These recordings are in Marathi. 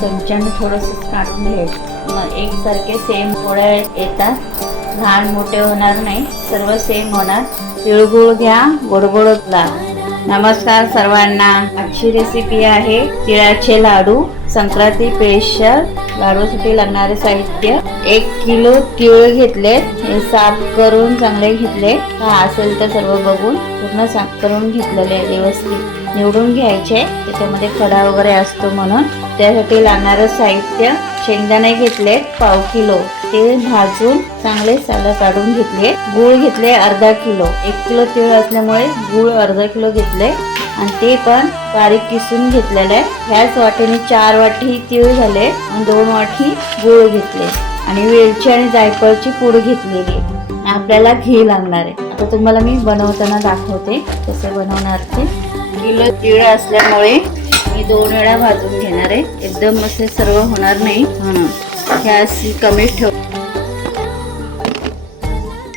चमच्याने थोडंसं काढून घ्यायचं। मग एकसारखे सेम पोळ्या येतात, लहान मोठे होणार नाही, सर्व सेम होणार। तिळगुळ घ्या, गोड गोडला। नमस्कार सर्वांना, आजची रेसिपी आहे तिळाचे लाडू। संक्रांती स्पेशल लाडूसाठी लागणारे साहित्य 1 किलो तिळ घेतले, हे साफ करून चांगले घेतले, काय असेल तर सर्व बघून पूर्ण साफ करून घेतलेले, व्यवस्थित निवडून घ्यायचे, त्याच्यामध्ये खडा वगैरे असतो म्हणून। त्यासाठी लागणारे साहित्य शेंगदाणे घेतले पाव किलो, ते भाजून चांगले साल काढून घेतले। गूळ घेतले अर्धा किलो, 1 किलो तीळ असल्यामुळे गूळ अर्धा किलो घेतले आणि ते पण बारीक किसून घेतलेले। ह्याच वाटीने 4 वाटी तीळ झाले आणि 2 वाटी गूळ घेतले आणि वेलची आणि जायफळची पूड घेतलेली। आपल्याला घी लागणार आहे। आता तुम्हाला मी बनवताना दाखवते कसे बनवणार ते। किलो तीळ असल्यामुळे मी 2 वेळा भाजून घेणार आहे, एकदम असे सर्व होणार नाही म्हणून गॅस कमी ठेव।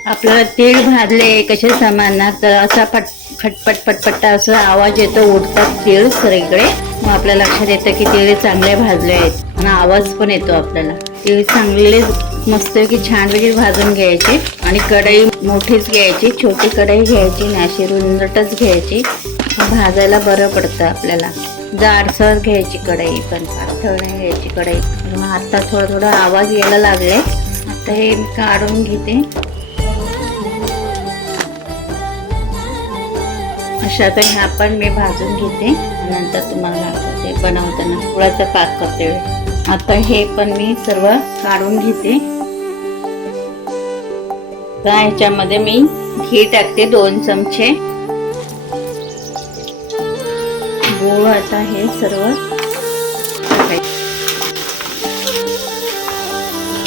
आपल्याला तीळ भाजले कसे समजणार तर असा फटफट फटफट असं आवाज येतो, उडतात तीळ सगळीकडे, मग आपल्या लक्षात येतं की तीळ चांगले भाजले आहेत आणि आवाज पण येतो आपल्याला। तीळ चांगले मस्तपैकी छानपैकी भाजून घ्यायचे आणि कढई मोठीच घ्यायची, छोटी कढई घ्यायची नाही, अशी रुंदटच घ्यायची, भाजायला बरं पडतं आपल्याला। जाडसर घ्यायची कढई, पण पातळ नाही घ्यायची कढई। आता थोडं थोडं आवाज यायला लागले, आता हे मी काढून घेते। अशा काही हा पण मी भाजून घेते, नंतर तुम्हाला दाखवते बनवताना गुळाचा पाक करते। आता हे पण मी सर्व काढून घेते। तर ह्याच्यामध्ये मी घी टाकते 2 चमचे, गूळ आता हे सर्व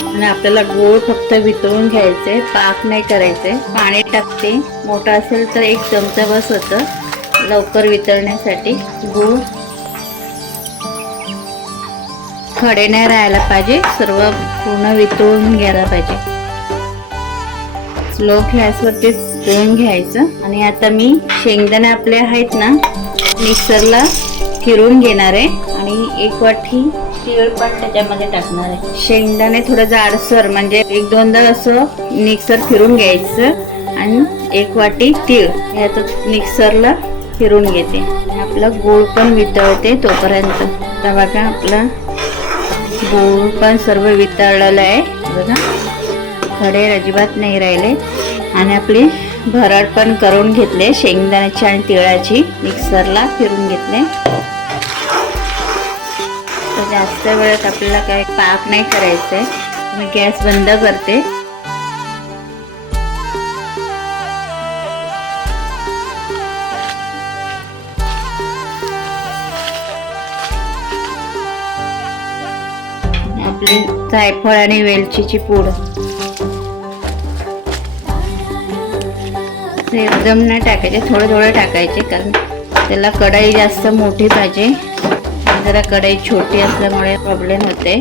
आणि आपल्याला गूळ फक्त वितळून घ्यायचे, पाक नाही करायचे। पाणी टाकते, मोठा असेल तर 1 चमचा बस होतं लवकर वितळण्यासाठी। गूळ खडे नाही राहायला पाहिजे, सर्व पूर्ण वितळून घ्यायला पाहिजे। स्लो गॅसवरती तळून घ्यायचं। आणि आता मी शेंगदाणे आपले आहेत ना, मिक्सरला फिरून घेणार आहे आणि 1 वाटी तीळ पण त्याच्यामध्ये टाकणार आहे। शेंगदाणे थोडं जाडसर म्हणजे 1-2दा असं मिक्सर फिरून घ्यायचं आणि 1 वाटी तीळ हे आता मिक्सरला फिरून घेते। आपला गूळ पण वितळते तोपर्यंत। आता बघा आपला गूळ पण सर्व वितळलेला आहे, बघा खडे अजिबात नाही राहिले आणि आपली भरड पण करून घेतले शेंगदाण्याची आणि तिळाची, मिक्सरला फिरून घेतले। तर जास्त वेळात आपल्याला काही पाक नाही करायचंय, मी गॅस बंद करते। आपली जायफळ आणि वेलचीची पूड एकदम नाही टाकायचे, थोडं थोडं टाकायचे, कारण त्याला कढई जास्त मोठी पाहिजे, जरा कढई छोटी असल्यामुळे प्रॉब्लेम होते,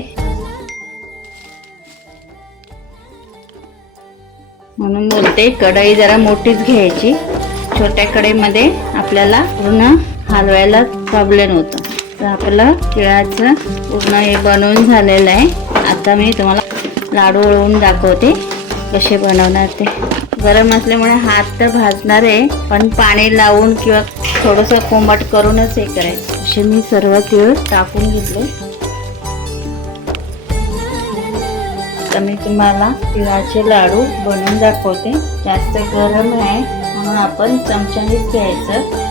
म्हणून बोलते कढई जरा मोठीच घ्यायची। छोट्या कढईमध्ये आपल्याला पूर्ण हलवायला प्रॉब्लेम होतो। तर आपलं तिळाचं पूर्ण हे बनवून झालेलं आहे। आता मी तुम्हाला लाडू वळवून दाखवते कसे बनवणार ते। गरम असल्यामुळे हात तर भाजणार आहे, पण पाणी लावून किंवा थोडंसं कोमट करूनच हे करायचं। असे मी सर्व तीळ टाकून घेतले। आता मी तुम्हाला तिळाचे लाडू बनवून दाखवते। जास्त गरम आहे म्हणून आपण चमच्यानेच घ्यायचं,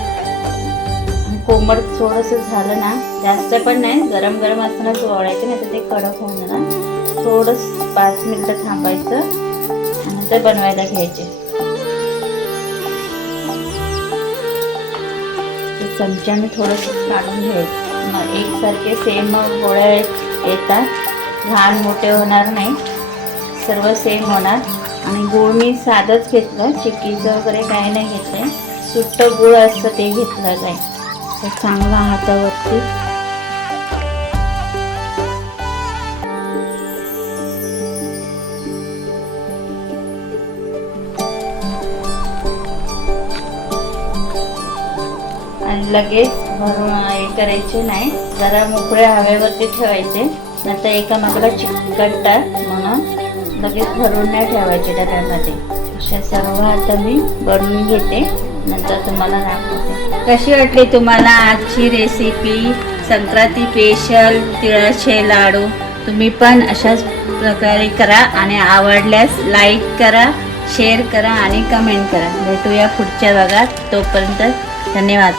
कोमट थोडंसं झालं ना, जास्त पण नाही, गरम गरम असतानाच वळायचं, नाही तर ते कडक होऊन जाणार। थोडंसं 5 मिनिटं थांबायचं आणि नंतर बनवायला घ्यायचे। चमच्याने थोडंसं काढून घ्यायचं, मग एकसारखे सेम गोळ्या येतात, लहान मोठे होणार नाही, सर्व सेम होणार। आणि गूळ मी साधंच घेतलं, चिक्कीचं वगैरे काही नाही घेतलं, सुट्ट गूळ असतं ते घेतलं आहे। तर चांगला हातावरती आणि लगेच भरून हे करायचे नाही, जरा मोकळ्या हवेवरती ठेवायचे, नंतर एकामेकाला चिकटतात म्हणून लगेच भरून नाही ठेवायचे डब्यामध्ये. अशा सर्व आता मी बनवून घेते, नंतर तुम्हाला दाखवते. कशी वाटली तुम्हाला आजची रेसिपी? संक्रांती स्पेशल तिळाचे लाडू. तुम्ही पण अशाच प्रकारे करा आणि आवडल्यास लाईक करा, शेअर करा आणि कमेंट करा. भेटूया पुढच्या भागात. तोपर्यंत धन्यवाद.